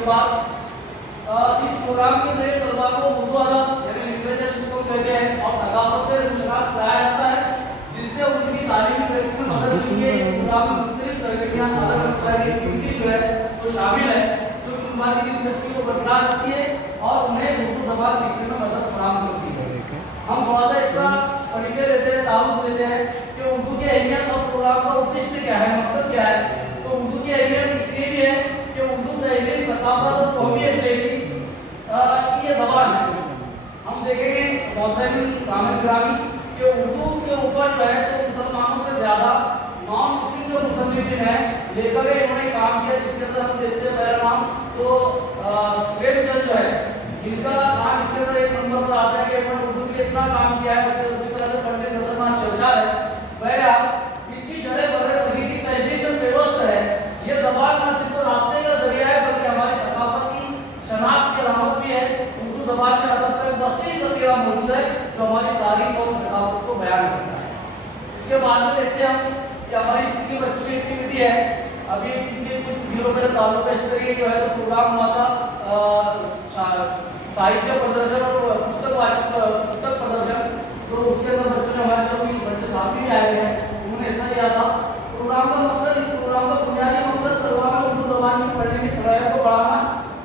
उसके बाद इस प्रोग्राम के जरिए तलबा को उर्दू अदब यानी लिटरेचर जिसको कहते हैं और सकाफत से मुशाहरा कराया जाता है, जिससे उनकी तालीमी तरक्की में मदद मिलती है। इस प्रोग्राम में मुख्तलिफ सरगर्मियाँ अलग अलग तरह की एक्टिविटी जो है तो शामिल है, जो तलबा की दिलचस्पी को बरकरार रखती है और उन्हें उर्दू ज़बान सीखने में मदद फराहम करती है। हम थोड़ा सा इसका परिचय लेते हैं, तारुफ लेते हैं कि उर्दू की अहमियत और प्रोग्राम का उद्देश्य क्या है, मकसद क्या है। तो उर्दू की अहमियत इसलिए भी है कि उर्दू तहरीर, सकाफत और कौमियत जैसी ये ज़बान है। हम देखेंगे मोहतरम कामिल ग्रामी कि उर्दू के ऊपर जो है तो मुसलमानों से ज़्यादा नॉन मुस्लिम जो मुसन्निफ़ीन हैं, लेखक है, इन्होंने काम किया, जिसके अंदर हम देखते हैं पहला नाम तो प्रेमचंद जो है, जिनका नाम इसके अंदर एक नंबर पर आता है कि इन्होंने उर्दू के इतना काम किया है, उससे उसी तरह से पढ़ने खतरनाक शर्षा है। वह इसकी जड़ें बड़े सही की तहजीब में पेवस्त है। ये ज़बान न सिर्फ रास्ते का जरिया है बल्कि हमारी सकाफत की शनाख्त की अलामत भी है। उर्दू ज़बान में अदब का वसी ज़ख़ीरा मौजूद है जो हमारी तारीख और सकाफत को बयान करता है। इसके बाद में देखते हैं हम कि हमारी स्कूल की बच्चों की एक्टिविटी है। अभी पिछले कुछ दिनों में ताल्लुक इस तरीके जो है तो प्रोग्राम हुआ था साहित्य प्रदर्शन और पुस्तक प्रदर्शन, तो उसके अंदर बच्चों ने, हमारे जो बच्चे साथी भी आए हैं, उन्होंने हिस्सा लिया था। प्रोग्राम का मकसद, इस प्रोग्राम का बुनियादी मकसद तलबा में उर्दू ज़बान की पढ़ने की सलाहियत को बढ़ाना,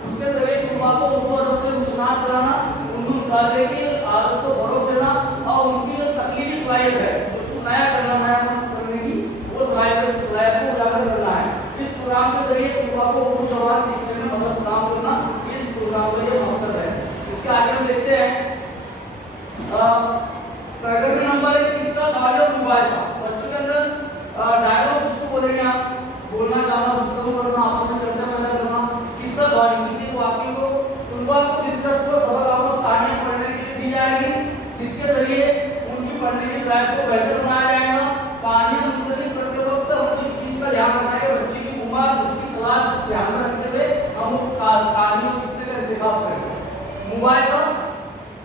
उसके जरिए तलबा को उर्दू अदब से मुशनास कराना, उर्दू मुताले की आदत को फ़रोग़ देना और उनकी जो तख्लीकी सलाहियत है, उसको नया करना, नया करने की वो सलाहियत को उजागर करना है। इस प्रोग्राम के जरिए तलबा को उर्दू ज़बान सीखने में मदद फराहम करना, इस प्रोग्राम का ये मकसद है। इसके आगे हम देखते हैं सरगर्मी नंबर 1, किस्सा, कहानी और मुबाहिसा। बच्चों के अंदर डायलॉग उसको बोलेंगे, आप बोलना चाहना, गुफ्तगू करना, आपस में चर्चा पैदा करना। किस्सा कहानी, किसी वाक़े को तलबा को दिलचस्प और सबक आमोज़ कहानियाँ पढ़ने के लिए दी जाएगी, जिसके जरिए उनकी पढ़ने की सलाहियत को बेहतर बनाया जाएगा। कहानियाँ मुंतज़िम करते वक्त हमें इस चीज़ का ध्यान रखना है कि बच्चे की उम्र, उसकी तलाश ध्यान में रखते हुए हम कहानियों किस्से का इंतखाब करें। मुबाहिसा,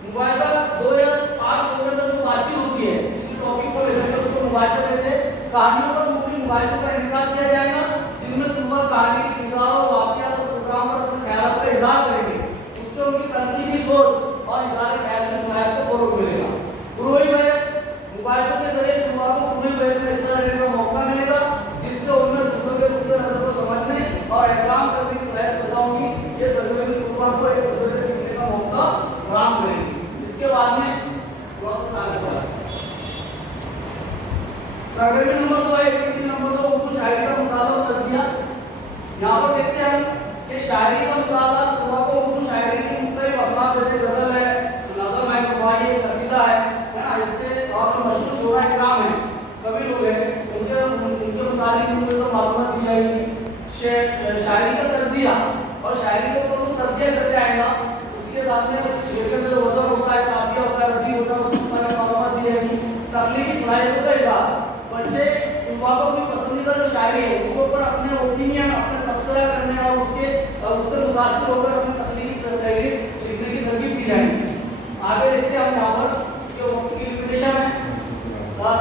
मुबाहिसा 2 या 5 लोगों के अंदर जो बातचीत होती है, किसी टॉपिक को लेकर उसको मुबाहिसा कहते हैं। कहानियों पर मुख्तलिफ मुबाहिसों का इनेकाद किया जाएगा, जिनमें तलबा कहानी के किरदार और वाक़यात और प्रोग्राम पर अपने ख़यालात का इज़हार करेंगे। उससे उनकी तनकीदी सोच और इज़हार ख़याल की सलाहियत को फ़रोग़ मिलेगा। ग्रोही बहस, मुबाहिसों के जरिए तलबा को ग्रोही बहस में हिस्सा लेने का मौका मिलेगा, जिससे उनमें दूसरों के नुक्ते नज़र को समझने और एहतराम करने की सलाहियत पैदा होगी। ये सरगर्मी तलबा को एक दूसरे से सीखने का मौका फराहम करेगी। इसके बाद में सरगर्मी नंबर 2 है, एक्टिविटी नंबर 2, उर्दू शायरी का मुताला और तज़किया। यहाँ पर देखते हैं कि शायरी का मुताला तलबा को उर्दू शायरी की मुख्तलिफ अफ़लाक जैसे गज़ल है, नज़म है, रुबाई है, कसीदा है ना, इससे और मशहूर शोरा इकराम है, कवि लोग हैं, उनके मुतालिक उनको तो मालूमात दी जाएगी। शायरी का तज़किया, और शायरी के ऊपर तज़किया करते आएगा। उसके बाद में शेर के अंदर वज़न होता है, काफ़िया होता है, रदी होता है, उसके बारे में मालूमात दी जाएगी। तख्लीकी सलाहियतों का इज़हार, बच्चे तलबा को अपनी पसंदीदा जो शायरी है उसके ऊपर अपने ओपिनियन, अपने तबसरा करने और उससे मुतासिर होकर अपनी तख्लीकी तहरीर लिखने की तरकीब दी जाएगी। आगे देखते हैं हम यहाँ पर जो वक्त की लिमिटेशन है।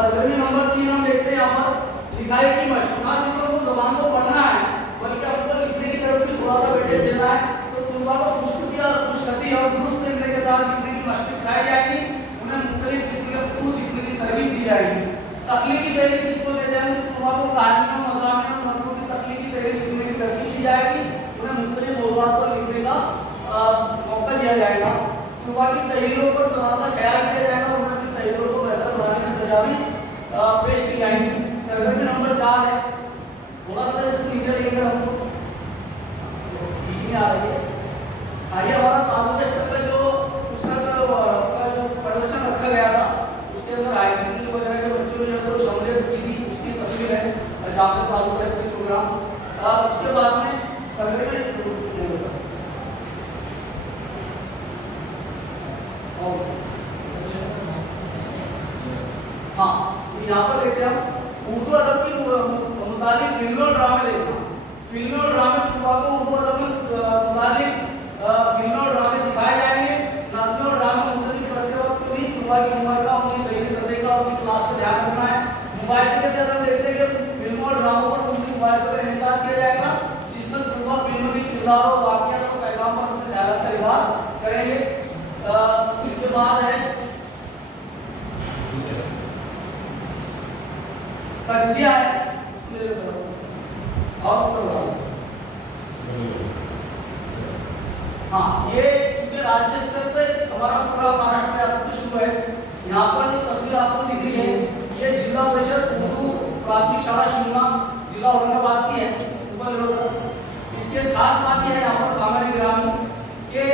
सरगर्मी नंबर 3 हम देखते हैं यहाँ पर लिखाई की मशक। ना सिर्फ उनको ज़बान को पढ़ना है बल्कि अपने लिखने की तरफ भी थोड़ा सा वेटेज देना है। तो तलबा को खुशखती और दुरुस्त लिखने के साथ लिखने की मशक सिखाई जाएगी, उन्हें मुख्तलिफ किस्म के खुतूत लिखने की तरकीब दी जाएगी। तख्लीकी तहरीर किसको कहते हैं, तलबा को कहानियों, मज़ामिन और नज़्मों की तख्लीकी तहरीर लिखने की तरकीब दी जाएगी, उन्हें मुख्तलिफ मौज़ूआत पर लिखने का मौका दिया जाएगा। तलबा की तहरीरों पर तनाज़ा ख्याल किया जाएगा, उन्हें अपनी तहरीरों को बेहतर बनाने की तजावीज़ पेश की जाएंगी। सरगर्मी नंबर 4 है, थोड़ा सा इसको नीचे लेकर हमको आ रही है। आइए हमारा ताल्लुक इस तक जो पुस्तक का जो प्रदर्शन रखा गया था, उसके अंदर हाई सेकेंडरी वगैरह के बच्चों ने जो शमूलियत की थी उसकी तस्वीर है, जाकर ताल्लुक इस प्रोग्राम। उसके बाद में सरगर्मी हाँ, यहाँ पर देखते हैं हम उर्दू अदब की मुतालिक फिल्म और ड्रामे देखना। फिल्म और ड्रामे तलबा को उर्दू अदब के मुतालिक फिल्म और ड्रामे दिखाए जाएंगे। नज़्म और ड्रामे मुख्तलिफ करते वक्त भी तलबा की उम्र का, उनकी सही सतह का, उनकी क्लास का ध्यान रखना है। मुबाहिसे के साथ हम देखते हैं कि फिल्मों और ड्रामों पर उनकी मुबाहिसों का इनेकाद किया जाएगा, जिसमें तलबा फिल्म के किरदार और वाक़ियात इसके बाद है तजिया है और हाँ, ये चूंकि राज्य स्तर पे हमारा पूरा महाराष्ट्र रियासत में शुरू है। यहाँ पर जो तस्वीर आपको दिख रही है ये जिला परिषद उर्दू प्राथमिक शाला शिमला जिला औरंगाबाद की है। इसके खास बात यह है यहाँ पर सामान्य ग्रामीण के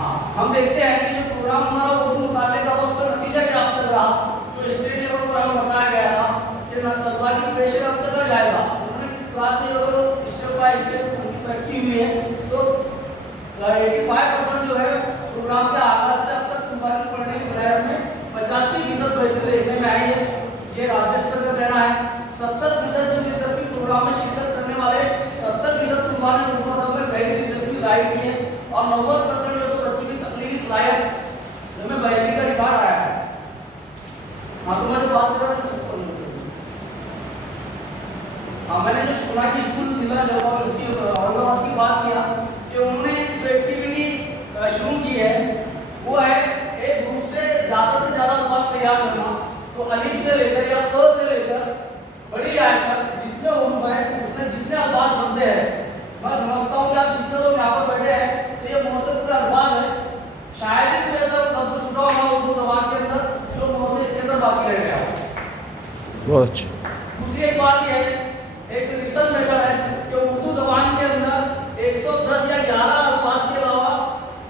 हाँ, हम देखते हैं कि जो प्रोग्राम हमारा उर्दू मुताले का उसका नतीजा क्या अब तक रहा। जो स्टेट लेवल पर हमें बताया गया था कि तलवार की प्रेशर अब तक जाएगा, उन्होंने किस क्लास से स्टेप बाय स्टेप तरक्की हुई है। तो 85% जो है प्रोग्राम के आगाज से अब तक तुम्हारी पढ़ने की सलाहियत में 85% बेहतरी देखने में आई है। ये राज्य स्तर का कहना है। 70% जो दिलचस्पी प्रोग्राम में शिरकत करने वाले 70% तुम्हारे उर्दू में गहरी दिलचस्पी जाहिर की है और 90% जो बच्चों की तकनीकी सलाहियत में बेहतरी का रिकॉर्ड आया है। हाँ, तो मैं जो बात कर रहा हूँ मैंने जो सोना की स्कूल जिला औरंगाबाद की बात किया कि उन्होंने जो एक्टिविटी शुरू की है वो है एक ग्रुप से ज़्यादा अल्फाज तैयार करना। तो अलीफ से लेकर या क से लेकर बड़ी आय तक जितने उर्दू है उसमें जितने अल्फाज बनते हैं, मैं समझता हूँ कि आप जितने लोग यहाँ पर बैठे हैं तो ये मुहस्सब पूरा अल्फाज है। शायद ही कोई ऐसा लफ्ज़ छूटा होगा उर्दू ज़बान के अंदर जो मुहस्सब इसके अंदर बाकी रह गया। बहुत अच्छा।